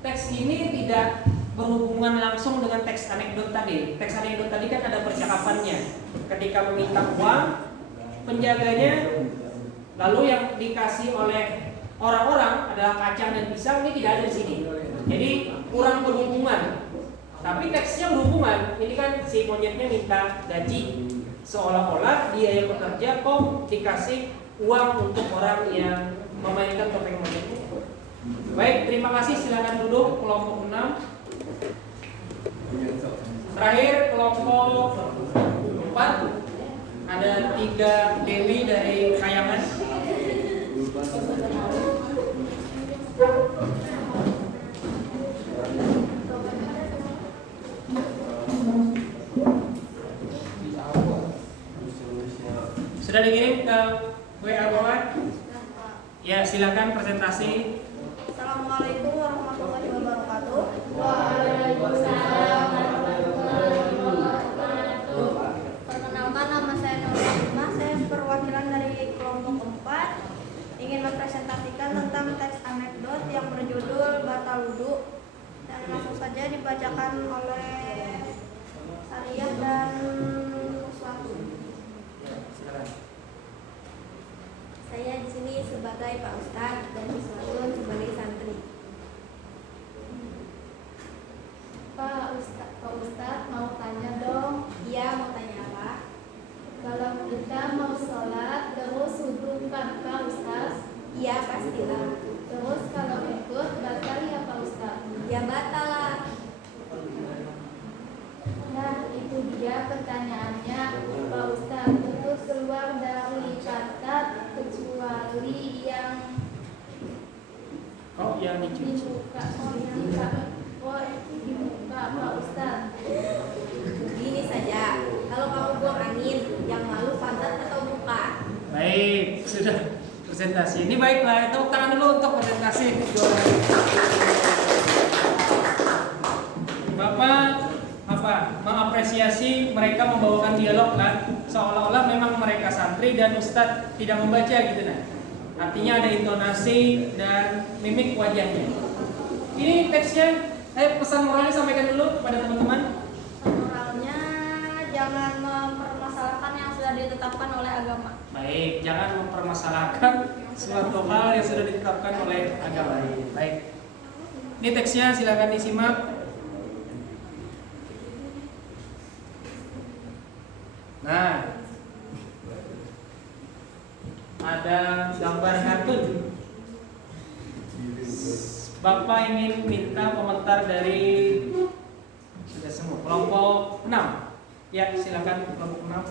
teks ini tidak berhubungan langsung dengan teks anekdot tadi. Teks anekdot tadi kan ada percakapannya. Ketika meminta uang, penjaganya, lalu yang dikasih oleh orang-orang adalah kacang dan pisang, ini tidak ada di sini. Jadi kurang berhubungan. Tapi teksnya berhubungan. Ini kan si monyetnya minta gaji, seolah-olah dia yang bekerja kok dikasih uang untuk orang yang memainkan topeng monyetnya. Baik, terima kasih. Silakan duduk kelompok 6. Terakhir kelompok 4. Ada 3 Dewi dari Kayangan. Sudah dikirim ke WA bawah? Ya, silakan presentasi. Assalamualaikum warahmatullahi wabarakatuh. Waalaikumsalam warahmatullahi wabarakatuh. Perkenalkan, nama saya Nur Fatimah. Saya perwakilan dari kelompok 4 ingin mempresentasikan tentang teks anekdot yang berjudul Batal Wudu, dan langsung saja dibacakan oleh Sariyah dan Muswatu. Saya di sini sebagai Pak Ustadz dan Iswatun sebagai santri. Pak Ustadz mau tanya dong. Iya, mau tanya apa? Kalau kita mau sholat terus wudu kan Pak Ustadz? Iya, pastilah. Terus kalau ikut batal ya Pak Ustadz? Ya batal lah. Nah itu dia pertanyaannya Pak Ustadz. Terus keluar dari kata kecuali yang Yang dicuci. dibuka Pak Ustadz. Gini saja, kalau kamu buang angin, yang malu pantat atau muka? Baik, sudah presentasi. Ini baiklah, tepuk tangan dulu untuk presentasi. Bapak mengapresiasi mereka membawakan dialog kan, seolah-olah memang mereka santri dan ustadz tidak membaca gitu nah. Artinya ada intonasi dan mimik wajahnya. Ini teksnya, pesan moralnya sampaikan dulu kepada teman-teman. Moralnya jangan mempermasalahkan yang sudah ditetapkan oleh agama. Baik, jangan mempermasalahkan suatu hal yang sudah ditetapkan oleh agama. Baik. Ini teksnya silakan disimak. Nah, ada gambar kartun. Bapak ingin minta komentar dari sudah semua kelompok 6. Ya, silakan kelompok 6.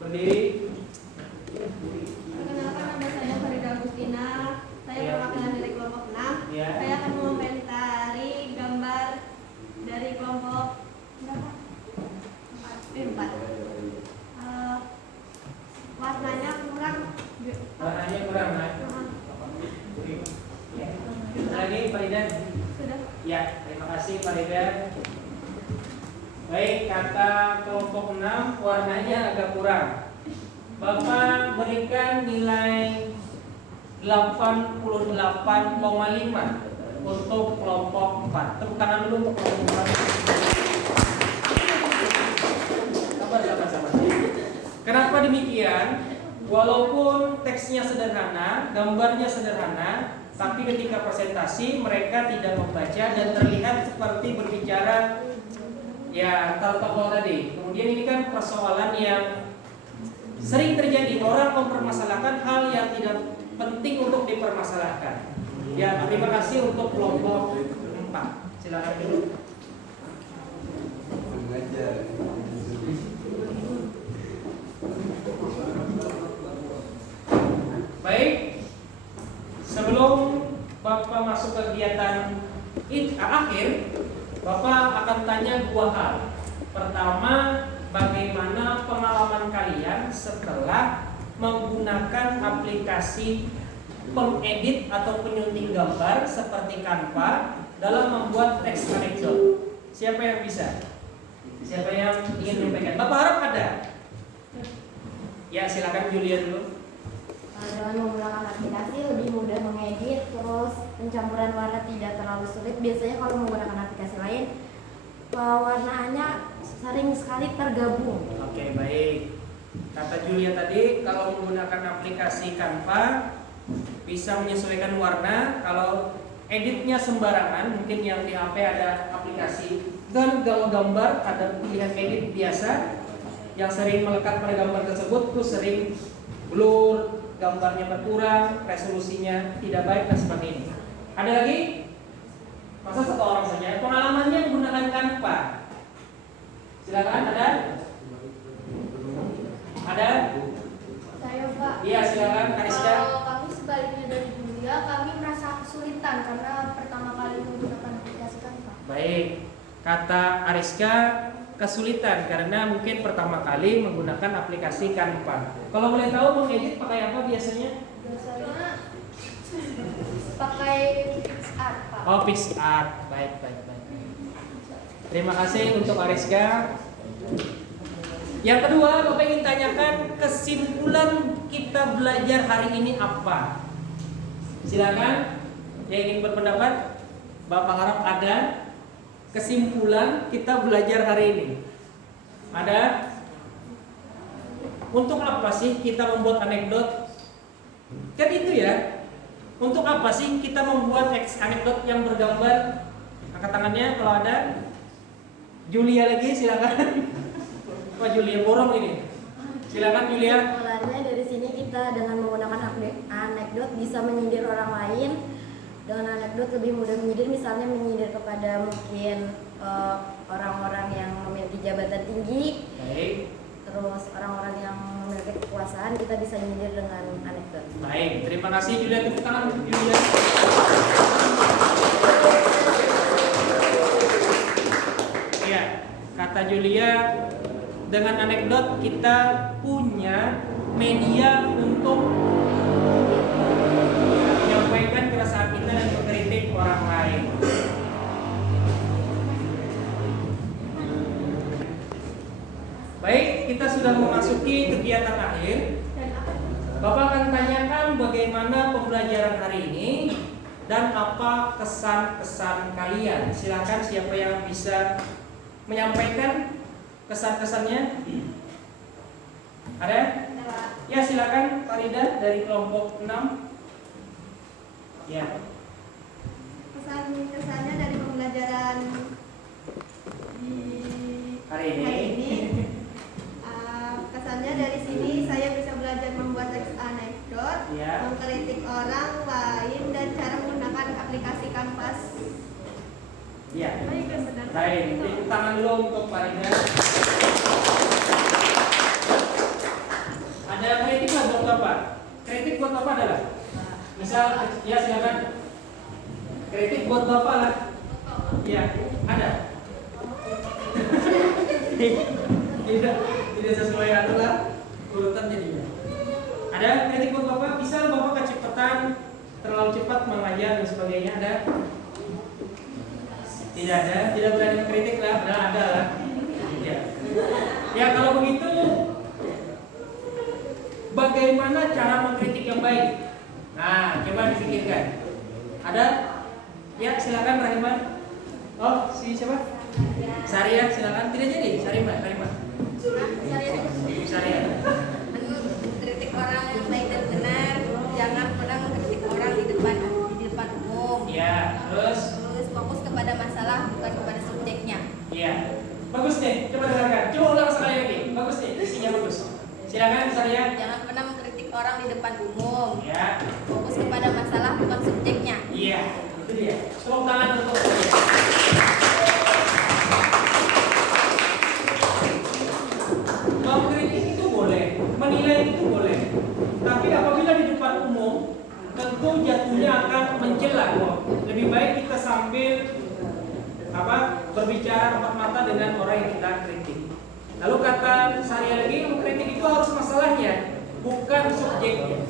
Berdiri. Perkenalkan, nama saya Farida Agustina. Saya Ya. perwakilan dari kelompok 6. Ya. Saya akan mengomentari gambar dari kelompok berapa? 4. Warnanya kurang. Warnanya kurang, nah. Ya. Lagi Farida. Sudah. Ya, terima kasih Farida. Baik, kata kelompok 6 warnanya agak kurang. Bapak berikan nilai 88,5 untuk kelompok 4. Tepuk tangan dulu untuk kelompok 4. Sabar. Kenapa demikian? Walaupun teksnya sederhana, gambarnya sederhana, tapi ketika presentasi mereka tidak membaca dan terlihat seperti berbicara ya antar tokoh tadi. Kemudian ini kan persoalan yang sering terjadi, orang mempermasalahkan hal yang tidak penting untuk dipermasalahkan. Ya, terima kasih untuk kelompok 4. Silakan dulu. Baik, sebelum Bapak masuk kegiatan akhir, Bapak akan tanya 2 hal. Pertama, bagaimana pengalaman kalian setelah menggunakan aplikasi pengedit atau penyunting gambar seperti Canva dalam membuat teks anekdot? Siapa yang bisa? Siapa yang ingin menyampaikan? Bapak harap ada. Ya, silakan Julia dulu. Dengan menggunakan aplikasi lebih mudah mengedit, terus pencampuran warna tidak terlalu sulit. Biasanya kalau menggunakan aplikasi lain, pewarnaannya sering sekali tergabung. Oke, baik. Kata Julia tadi, kalau menggunakan aplikasi Canva bisa menyesuaikan warna. Kalau editnya sembarangan, mungkin yang di HP ada aplikasi dan kalau gambar ada pilihan edit biasa yang sering melekat pada gambar tersebut tuh sering blur, gambarnya berkurang, resolusinya tidak baik dan sebagainya. Ada lagi? Masa satu orang saja? Pengalamannya menggunakan Canva. Silakan, ada? Ada? Saya Pak. Iya, silakan Kariska. Kalau kami sebaliknya dari Julia, kami merasa kesulitan karena pertama kali menggunakan aplikasi Canva. Baik. Kata Ariska kesulitan karena mungkin pertama kali menggunakan aplikasi Canva. Kalau boleh tahu mengedit pakai apa biasanya? Biasanya pakai PixArt, Pak. Oh, PixArt. Baik. Terima kasih untuk Ariska. Yang kedua, Bapak ingin tanyakan kesimpulan kita belajar hari ini apa? Silakan yang ingin berpendapat. Bapak harap ada kesimpulan kita belajar hari ini. Ada? Untuk apa sih kita membuat anekdot? Kan itu ya. Untuk apa sih kita membuat anekdot yang bergambar? Angkat tangannya kalau ada. Julia lagi, silakan. Pak Julia borong ini. Silakan Julia. Kesimpulannya dari sini kita dengan menggunakan anekdot bisa menyindir orang lain. Dengan anekdot lebih mudah menyindir, misalnya menyindir kepada mungkin orang-orang yang memiliki jabatan tinggi. Baik. Terus orang-orang yang memiliki kekuasaan, kita bisa menyindir dengan anekdot. Baik, terima kasih Julia. Tepuk tangan untuk Julia. Iya, kata Julia, dengan anekdot kita punya media untuk menyampaikan keresahan kita dan mengkritik orang lain. Baik, kita sudah memasuki kegiatan akhir. Bapak akan tanyakan bagaimana pembelajaran hari ini dan apa kesan-kesan kalian. Silakan siapa yang bisa menyampaikan kesan-kesannya. Ada? Ya, silakan Pak Rida dari kelompok 6. Ya. Kesannya dari pembelajaran di Hari ini. Kesannya dari sini saya bisa belajar membuat teks anekdot, Ya. mengkritik orang lain, dan cara menggunakan aplikasi Canvas. Ya. Baik, benar. Baik, tepuk tangan dulu untuk Pak Rida. Ada kritik nggak buat Bapak? Kritik buat Bapak adalah, misal, ya silakan. Kritik buat Bapak lah. Ya, ada. Tidak sesuai aturan urutan jadinya. Ada kritik buat Bapak? Bisa Bapak kecepatan, terlalu cepat mengajar dan sebagainya. Ada? Tidak ada. Tidak berani mengkritik lah. Padahal ada lah. Ya. Ya, kalau begitu, bagaimana cara mengkritik yang baik? Nah, coba dipikirkan. Ada? Ya, silakan Rahimah. Oh, si siapa? Saria, silakan. Tidak jadi, Sarimah. Saria. Mengkritik orang yang baik dan benar, jangan pernah mengkritik orang di depan umum. Ya, terus? Terus fokus kepada masalah bukan kepada subjeknya. Ya, bagus nih. Coba dengarkan. Coba ulang sekali lagi. Bagus nih, isinya bagus. Silakan Saria. Jangan pernah mengkritik orang di depan umum. Ya. Fokus kepada masalah bukan subjeknya. Iya, itu dia. Tepuk tangan untuk Saria. Mengkritik itu boleh, menilai itu boleh. Tapi apabila di depan umum, tentu jatuhnya akan mencela. Lebih baik kita sambil berbicara empat mata dengan orang yang kita kritik. Lalu kata Saria lagi, mengkritik itu harus masalahnya, bukan subjeknya.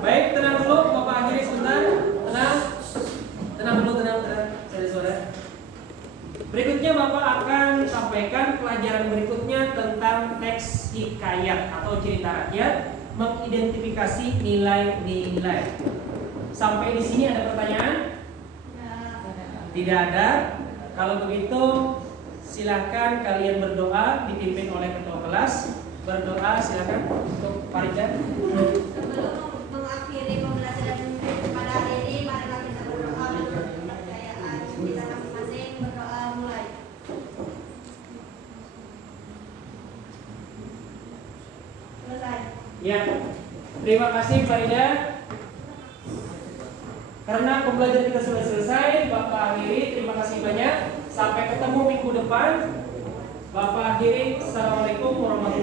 Baik, tenang dulu, Bapak akhiri sebentar. Tenang dulu, saudara-saudara. Berikutnya Bapak akan sampaikan pelajaran berikutnya tentang teks hikayat atau cerita rakyat, mengidentifikasi nilai-nilai. Sampai di sini ada pertanyaan? Tidak ada. Kalau begitu, silakan kalian berdoa dipimpin oleh ketua kelas. Berdoa silakan untuk Pak Rida. Sebelum mengakhiri pembelajaran pada hari ini, marilah kita berdoa menurut kepercayaan kita masing-masing. Berdoa mulai. Selesai. Ya, terima kasih Pak Rida. Karena pembelajaran kita sudah selesai, Bapak akhiri. Terima kasih banyak. Sampai ketemu minggu depan. Bapak akhiri. Assalamualaikum warahmatullahi wabarakatuh.